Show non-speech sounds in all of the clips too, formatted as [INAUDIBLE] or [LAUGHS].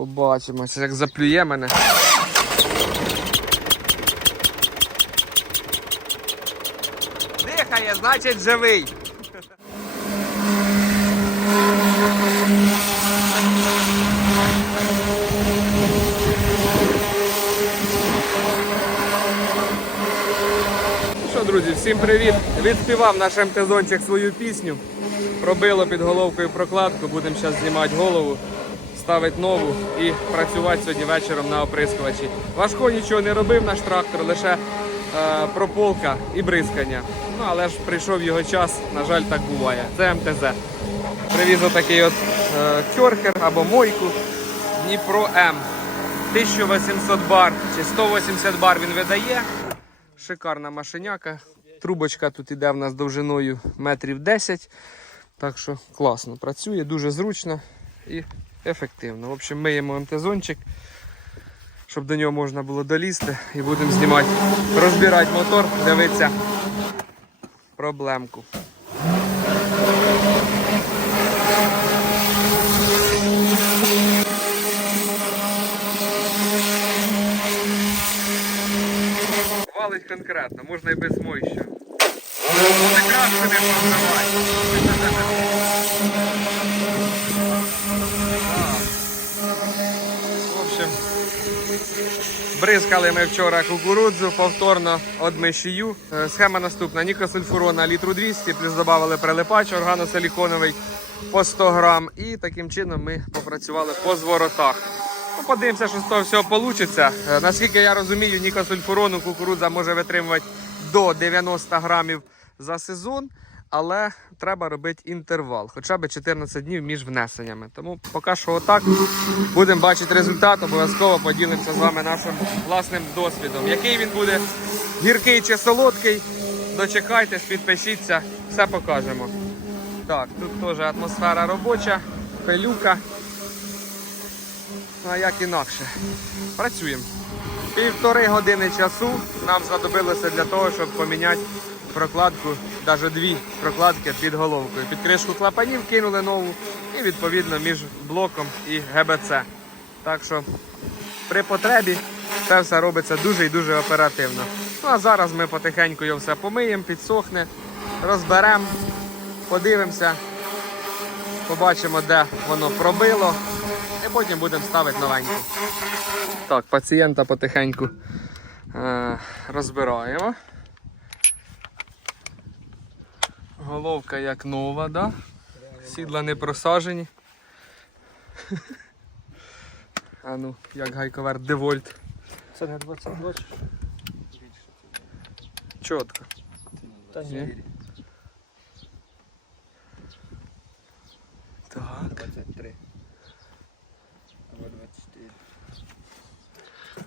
Побачимося, як заплює мене. Дихає, значить живий. Ну Що, друзі, всім привіт! Відспівав наш МТ-зончик свою пісню. Пробило під головкою прокладку, будемо зараз знімати голову, ставити нову і працювати сьогодні вечором на оприскувачі. Важко нічого не робив наш трактор, лише е, прополка і бризкання. Ну але ж прийшов його час, на жаль, так буває. Це МТЗ. Привіз отакий от е, кьорхер або мойку Дніпро М. 1800 бар чи 180 бар він видає. Шикарна машиняка. Трубочка тут іде в нас довжиною метрів 10. Так що класно працює, дуже зручно і ефективно. В общем, миємо МТ-зончик, щоб до нього можна було долізти і будемо знімати, розбирати мотор, дивитися проблемку. Валить конкретно, можна і без мойща. Краще не промивають. В общем, бризкали ми вчора кукурудзу, повторно одмишію. Е, Схема наступна: нікосульфурона літру 200, плюс додали прилипач органосиліконовий по 100 грам. І таким чином ми попрацювали по зворотах. Ну, подивимося, що з того всього вийде. Наскільки я розумію, нікосульфурону кукурудза може витримувати до 90 грамів за сезон, але треба робити інтервал, хоча б 14 днів між внесеннями. Тому поки що отак будемо бачити результат, обов'язково поділимося з вами нашим власним досвідом. Який він буде гіркий чи солодкий, дочекайтесь, підпишіться, все покажемо. Так, тут теж атмосфера робоча, пилюка. Ну, а як інакше? Працюємо. Півтори години часу нам знадобилося для того, щоб поміняти прокладку, навіть дві прокладки під головкою. Під кришку клапанів кинули нову і відповідно між блоком і ГБЦ. Так що при потребі це все робиться дуже і дуже оперативно. Ну а зараз ми потихеньку його все помиємо, підсохне, розберемо, подивимося, побачимо, де воно пробило, і потім будемо ставити новеньку. Так, пацієнта потихеньку е, розбираємо. Головка як нова, да? Сідла не просажені. [LAUGHS] А ну, як гайковер девольт. Це не 22 чи? Чітко. Та ні. Так. 23. Або 24.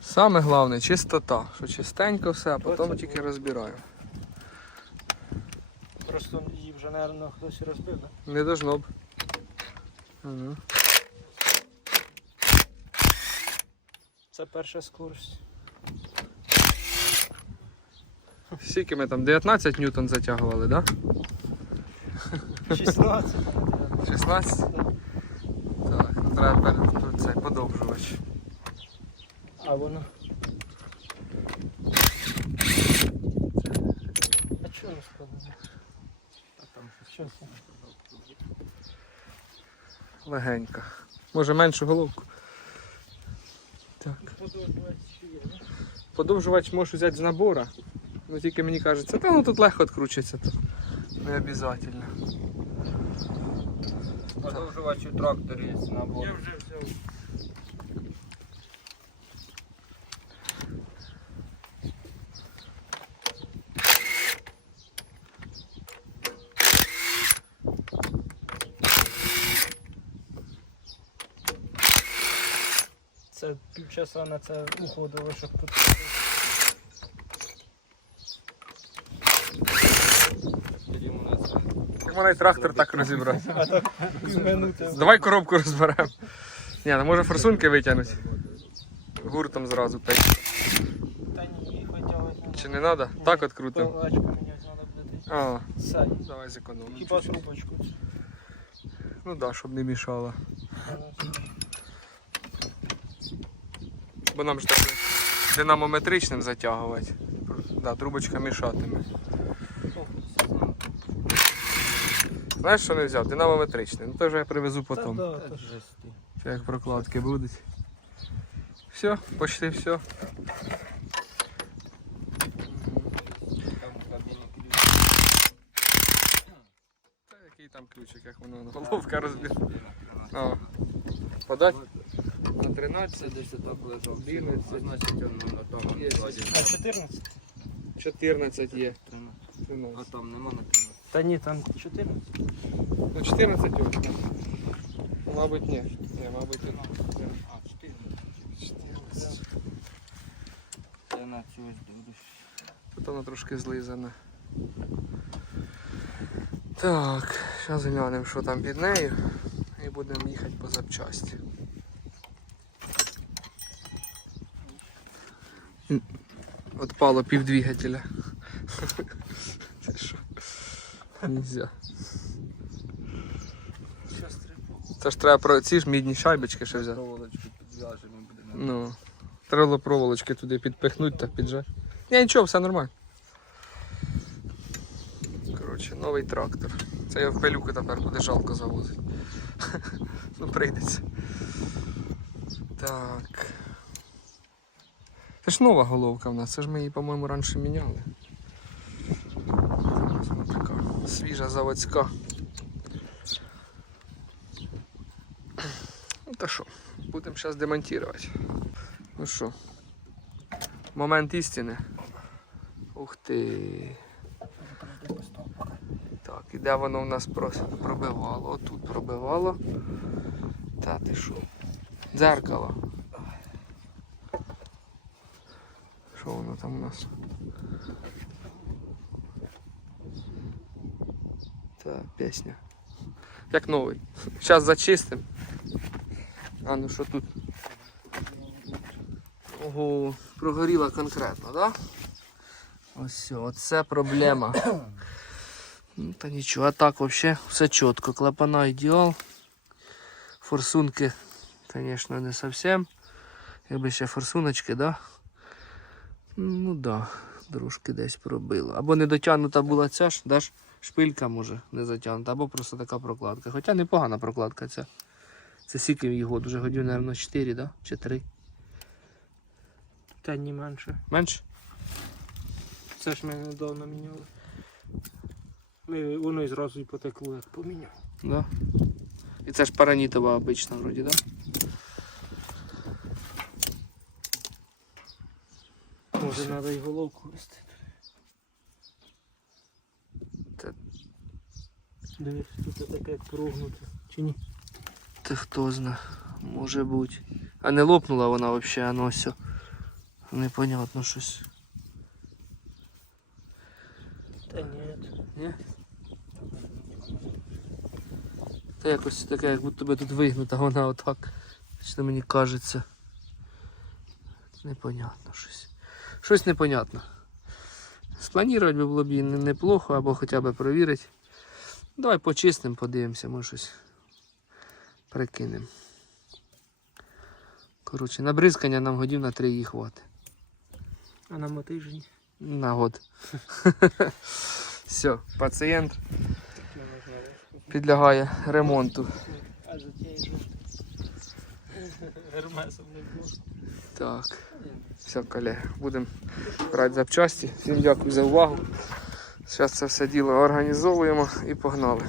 Саме головне чистота. Що чистенько все, а потім тільки розбираємо. Просто її вже, мабуть, хтось і розбив, да? Не должно б. Ага. Це перша скорость. Скільки ми там 19 ньютон затягували, так? 16. Да? 16? Так, ну треба цей подовжувач. А воно. А чого не складно? А там що це? Легенько. Може меншу головку. Так. Подовжувач можеш взяти з набора. Ну тільки мені кажеться, та ну тут легко відкручується, то не обов'язково. Подовжувач у тракторі є набор. Півчаса на це уходило, щоб тут. Мене трактор так. А так. Давай коробку розберемо. Ні, ну може форсунки витягнути. Гуртом зразу п'ять. Та ні, витягувати Чи не треба? Так буде. А, давай зекономимо. Хіба трубочку. Ну так, да, щоб не мішало. Бо нам ж так динамометричним затягувати. Да, трубочка мішатиме. Знаєш, що не взяв? Динамометричний. Ну то вже я привезу потім. Це як прокладки будуть. Все, почти все. Та який там ключик, як воно головка розбір. Подать? На 13. Десь отак лежав. Це значить воно на тому складі. А 14? 14 є. 13. 13. А там нема на 13. Та ні, там 14. Ну 14 ось. Ну, Мабуть, ні. Ні, мабуть, ні. А, 14. Я на цю ось дивлюсь. Тут воно трошки злизане. Так, зараз глянемо, що там під нею. І будемо їхати по запчасті. Отпало пів двигателя. Це що? Нельзя. Це ж треба про ці ж мідні шайбочки ще взяти. Проволочку підв'яжемо буде. Ну, треба проволочки туди підпихнути та піджати. Ні, нічого, все нормально. Коротше, новий трактор. Це я в пилюку тепер буде жалко завозити. [LAUGHS] ну, прийдеться. Так. Це ж нова головка в нас, це ж ми її, по-моєму, раніше міняли. Ось така свіжа заводська. Ну та що, будемо зараз демонтувати. Ну що, момент істини. Ух ти. І де воно в нас пробивало? Отут пробивало. Та ти що? Дзеркало. Що воно там у нас? Та, пісня. Як новий. Зараз зачистимо. А ну що тут? Ого, прогоріла конкретно, так? Да? Ось оце проблема. Ну, та нічого, а так взагалі все чітко. Клапана ідеал. Форсунки, звісно, не зовсім. Якби ще форсуночки, да? Ну да, трошки десь пробило. Або не дотягнута була ця ж, да шпилька може не затягнута, або просто така прокладка. Хоча непогана прокладка ця. Це скільки її год, вже годів, мабуть, 4, да? чи 3. Та ні менше. Менше? Це ж ми недавно міняли. Ми, воно і зразу і потекло, як поміняв. Да. І це ж паранітова обична вроді, да? Може треба і головку вести. Та- Дивись, тут таке як прогнуте. Чи ні? Та хто зна, може бути. А не лопнула вона взагалі, а ну все. Непонятно щось. Та ні. Ні? Та якось таке, як будто би тут вигнута вона отак. Що мені кажеться. Непонятно щось. Щось непонятно. Спланувати би було б її неплохо, або хоча б перевірити. Давай почистимо, подивимося, може щось прикинемо. Коротше, набризкання нам годів на три її хватить. А на мотижні? На год. [LAUGHS] Все, пацієнт підлягає ремонту. Гермесом не було. Так. Все, колеги, будемо брати запчасті. Всім дякую за увагу. Зараз це все діло організовуємо і погнали.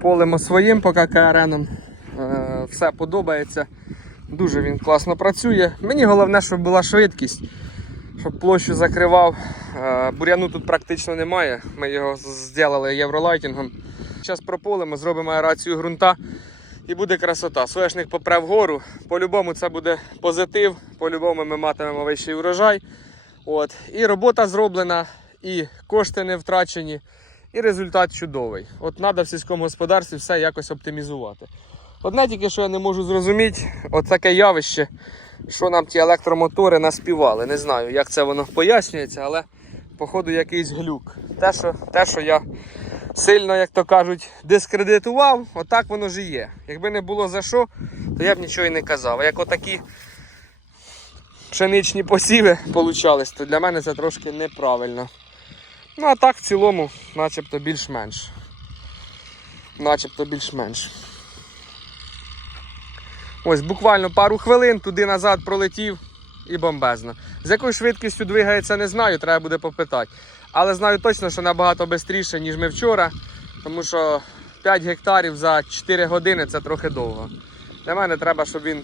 Полимо своїм поки КРНом. Е, Все подобається. Дуже він класно працює. Мені головне, щоб була швидкість, щоб площу закривав. Е, Бур'яну тут практично немає. Ми його зробили євролайтінгом. Зараз прополимо, зробимо аерацію ґрунта і буде красота. Соняшник попре вгору. По-любому це буде позитив. По-любому ми матимемо вищий урожай. От. І робота зроблена, і кошти не втрачені, і результат чудовий. От треба в сільському господарстві все якось оптимізувати. Одне тільки, що я не можу зрозуміти, от таке явище, що нам ті електромотори наспівали. Не знаю, як це воно пояснюється, але походу, якийсь глюк. Те, що, те, що я сильно, як то кажуть, дискредитував, отак воно ж і є. Якби не було за що, то я б нічого і не казав. А як отакі пшеничні посіви получались, то для мене це трошки неправильно. Ну, а так в цілому, начебто більш-менш. Начебто більш-менш. Ось буквально пару хвилин туди-назад пролетів і бомбезно. З якою швидкістю двигається, не знаю, треба буде попитати. Але знаю точно, що набагато швидше, ніж ми вчора, тому що 5 гектарів за 4 години це трохи довго. Для мене треба, щоб він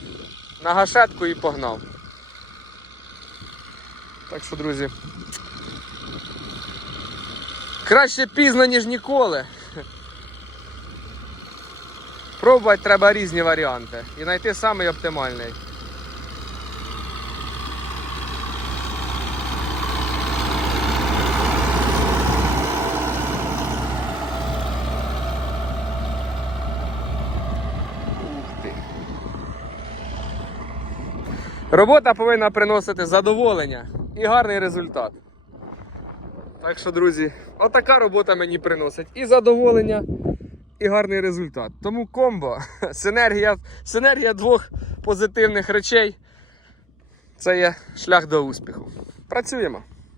на гашетку і погнав. Так що, друзі. Краще пізно, ніж ніколи. Пробувати треба різні варіанти і знайти самий оптимальний. Робота повинна приносити задоволення і гарний результат. Так що, друзі, отака робота мені приносить і задоволення, і гарний результат. Тому комбо, [LAUGHS] синергія, синергія двох позитивних речей це є шлях до успіху. Працюємо.